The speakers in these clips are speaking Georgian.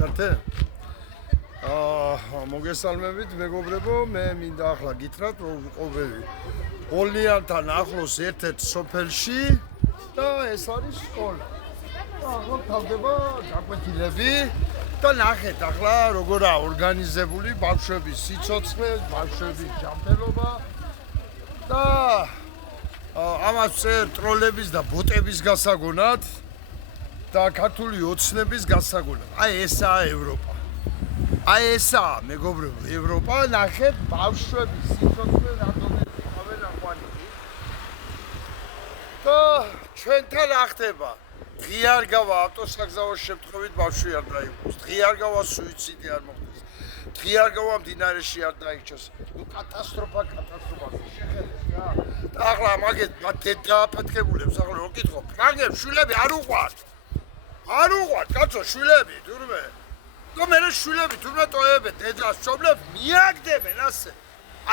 ჩართე? მოგესალმებით მეგობრებო, მე მინდა ახლა გითხრათ, რომ ვიყობები ოლიანთან ახლოს ერთ-ერთ სოფელში და ეს არის სკოლა. ახლა თავდება გაკვეთილები და ნახეთ ახლა როგორაა ორგანიზებული ბავშვების სიცოცხლე, ბავშვების ჯანმრთელობა და ამას წერ ტროლების და ბოტების გასაგონად და ქართული ოცნების გასაგონად. აი ესაა ევროპა. აი ესაა მეგობრებო ევროპა, ნახეთ ბავშვების სიცოცხლე რატომაც ხავენ აყვანილი. და ჩვენთან ახდება ღიარ გავა ავტოსაგზაოს შემთხვევით ბავშვი არ დაიღუპოს, ღიარ გავა სუიციდი არ მოხდეს, ღიარ გავა მდინარეში არ დაიქჩას. ნუ კატასტროფა შეხედეთ რა. და ახლა მაგეთ დააფეთქებულებს ახლა რო კითხო, ფრანგებს შვილები არ უყვართ. არ უყვართ, კაცო, შვილები, თურმე. და მე შვილები თურმე ტოებენ დედას, მშობლებს მიაგდებენ ასე.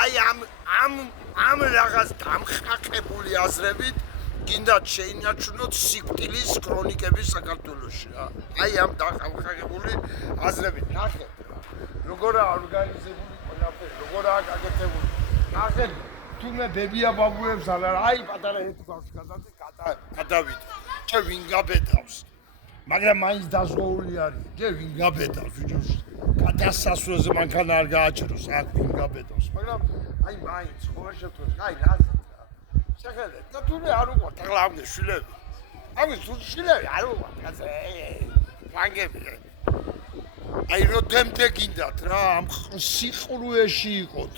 აი ამ რაღაც დამხაკებული აზრებით გინდათ შეინარჩუნოთ სიკვდილის ქრონიკები საქართველოში რა. აი ამ დამხაკებული აზრებით ნახეთ რა. როგორაა ორგანიზებული ყველაფერი, როგორაა გაკეთებული. ნახეთ თუმე ბებია ბაბუებს აი პატარა ერთი ბავშვი გადავიდა. ჩვენ ვინ გაბედავს. მაგრამ მაინც დაზღვეული არის. ჯერ ვინ გაბედავს ბიჭოს. გადასასვლელზე მანქანა არ გააჭროს, აქ ვინ გაბედავს. მაგრამ აი მაინც ყოველ შემთხვევაში აი ნაზრით რა. შეხედეთ, და თუნდაც არ უყვართ ახლა ამ შვილები. ამის თუ შვილები არ უყვართ, კაცო. ფრანგები. აი როდემდე გინდათ რა, ამ სიყრუეში იყოთ.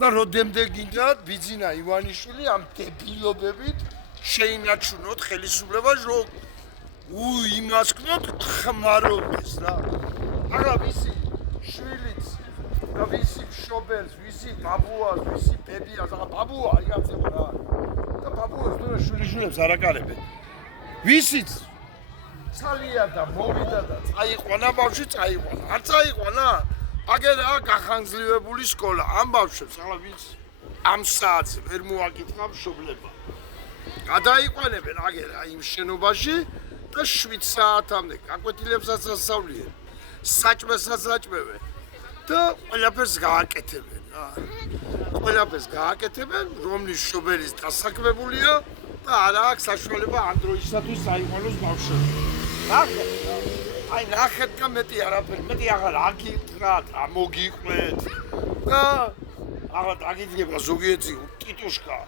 და როდემდე გინდათ ბიძინა ივანიშვილი ამ დებილობებით შეინარჩუნოთ ხელისუფლებას, რომ იმას ქნოთ ხმარობდეს რა. ახლა ვისი შვილიც და ვისი მშობელს, ვისი ბაბუას, ვისი ბებიას, ახლა ბაბუა იღაცება რა. და ბაბუას თუ შვილიშვილებს არ აკარებენ. ვისიც ცალია და მოვიდა და წაიყვანა ბავშვი, წაიყვანა. არ წაიყვანა? აგერაა გახანგრძლივებული სკოლა. ამ ბავშვებს ახლა ვინც ამ საათზე ვერ მოაკითხა მშობლება. გადაიყვანებენ აგერა იმ შენობაში და 7 საათამდე გაკვეთილებსაც ასწავლიან, საჭმესაც აჭმევენ და ყველაფერს გააკეთებენ რა. ყველაფერს გააკეთებენ, რომლის შობელის დასაქმებულია და არ აქვს საშუალება ამ დროისათვის საიყვანოს ბავშვები. ნახეთ რა. აი ნახეთ და მეტი არაფერი, მეტი აღარ აგიხრათ, ამოგიყვეთ და აღარ დაგიძგება ზოგიერთი ტიტუშკა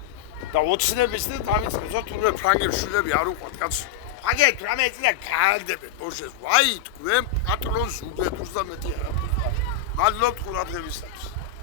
და ოცნების და დამიწყებს თურმე ფრანგებს შვილები არ უყვართ კაცო. აგეთ რამე ეცია გააგდებენ ბოშეს, ვაი თქვენ პატრონს უბედურს და მეტი არაფერი. მადლობთ ყურადღებისათვის.